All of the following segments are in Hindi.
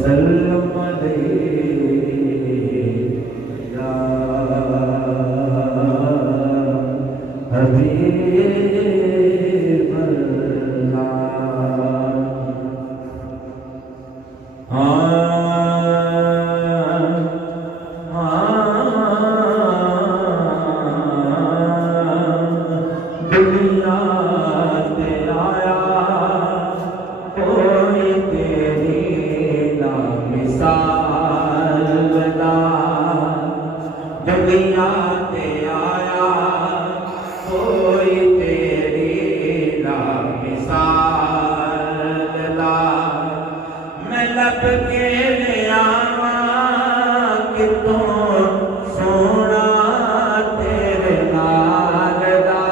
वसल्लम या हबीब दुनिया से आया कोई तेरी ना मिसाल बता। दुनिया से आया कोई तेरी ना मिसाल बता। मैं लब के ले आवा कि तू सोना तेरे नाल दा।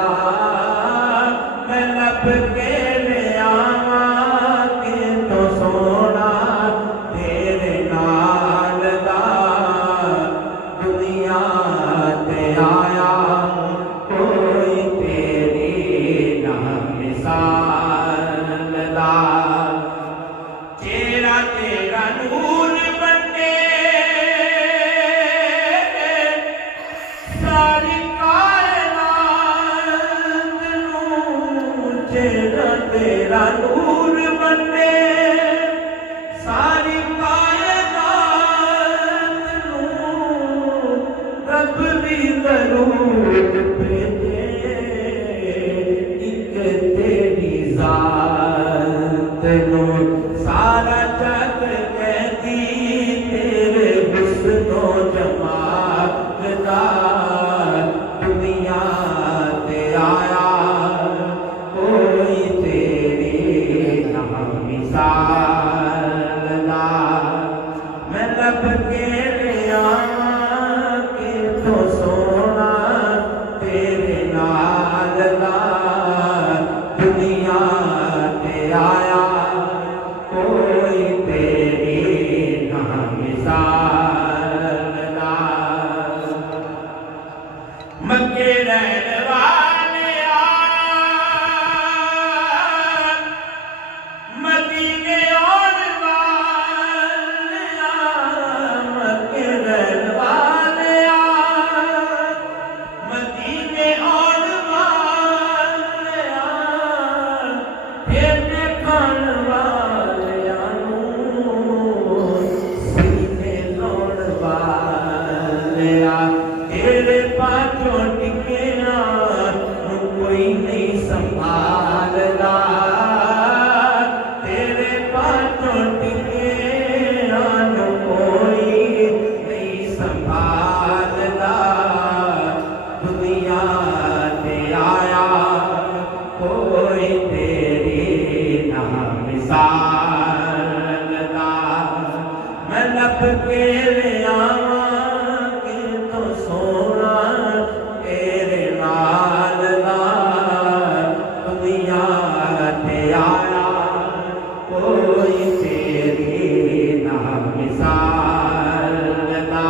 मैं लब के ले आवा कि तू सोना तेरे नाल दा। दुनिया ते आया कोई तेरी ना मिसाल दा। चेहरा तेरा नूर बने सारी कायनात नूं। चेहरा तेरा नूर बने सारी कायनात नूं। रब भी दरूद भेजे एक तेरी ज़ात नूं। सारा जग कहती तेरे हुस्नो जमाल दा। दुनिया ते आया कोई तेरी ना मिसाल दा। मैं लब के ले आवा कि तू सोना तेरे नाल दा। दुनिया ते आया कोई तेरी ना मिसाल दा। मक्के रहने वाले मदीने आने वाले मक्के रहने वाले मदीने आने वाले फिर देखण वालियां नूं सीने लाउण वालिया। तेरे पाछों टिकिया कोई नहीं संभालदा। तेरे पाछों टिकिया कोई नहीं संभालदा। दुनिया ते आया कोई तेरी ना मिसाल दा। मैं लब के ले आवा कि तू सोना तेरे नाल दा। दुनिया ते आया कोई तेरी ना मिसाल दा।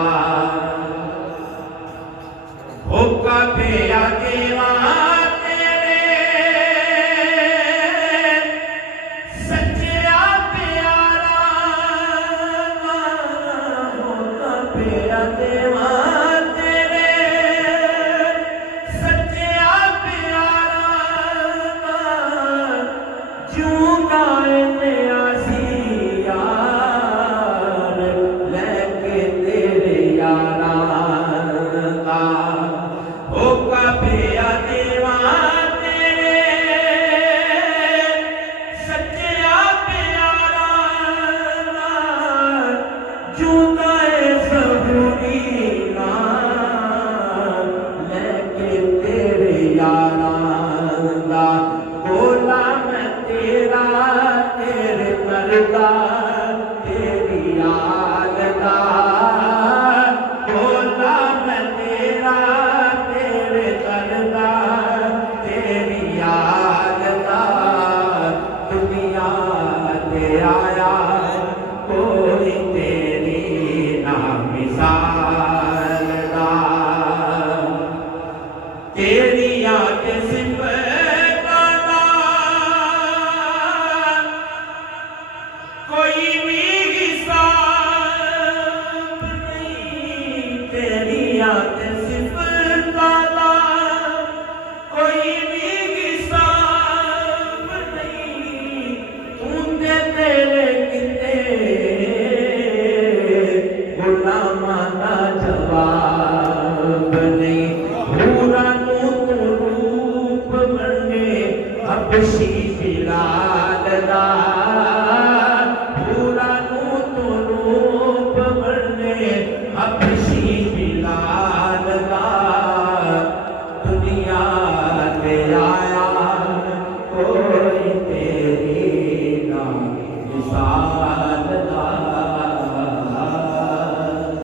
होका पे आगेवा तेरे सच्चा प्यारा। होका पे आगेवा तेरे सच्चा प्यारा। जूं गाने आसी यार लेके तेरे यारा दा। होका पे आगेवा तेरे सच्चा प्यारा। जूं गाए सबूरी ना लेके तेरे यारा दा। बोला मैं तेरा तेरे करदा तेरी याद दा। बोला मैं तेरा तेरे करदा तेरी याद दा। दुनिया ते आया कोई तेरी ना मिसाल दा। तेरी याद सिफत कोई बशीर